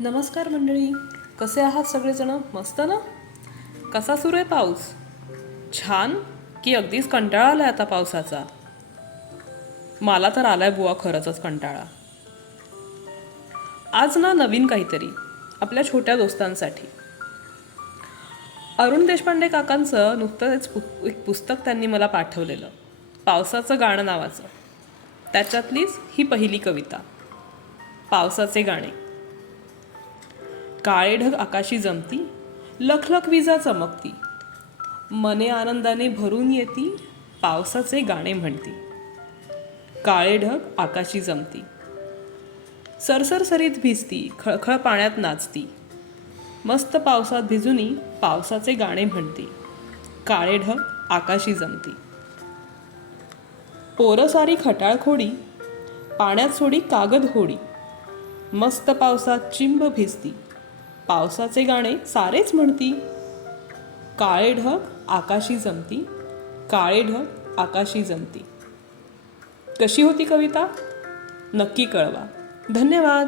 नमस्कार मंडळी कसे आहात सगळेजण? मस्त ना? कसा सुरू आहे पाऊस? छान की अगदीच कंटाळा आलाय आता पावसाचा? मला तर आलाय बुवा खरंच कंटाळा. आज ना नवीन काहीतरी आपल्या छोट्या दोस्तांसाठी. अरुण देशपांडे काकांचं नुकतंच पु- एक पुस्तक त्यांनी मला पाठवलेलं. पावसाचं गाणं नावाचं. त्याच्यातलीच ही पहिली कविता. पावसाचे गाणे. काळे ढग आकाशी जमती लखलख विजा चमकती. मने आनंदाने भरून येती पावसाचे गाणे म्हणती. काळे ढग आकाशी जमती. सरसर सरीत भिजती खळखळ पाण्यात नाचती. मस्त पावसात भिजूनी पावसाचे गाणे म्हणती. काळे ढग आकाशी जमती. पोरसारी खटाळखोडी पाण्यात सोडी कागद होडी. मस्त पावसात चिंब भिजती. पावसाचे गाणे सारेच म्हणती. काळे ढग आकाशी जमती काळे ढग आकाशी जमती. कशी होती कविता? नक्की कळवा. धन्यवाद.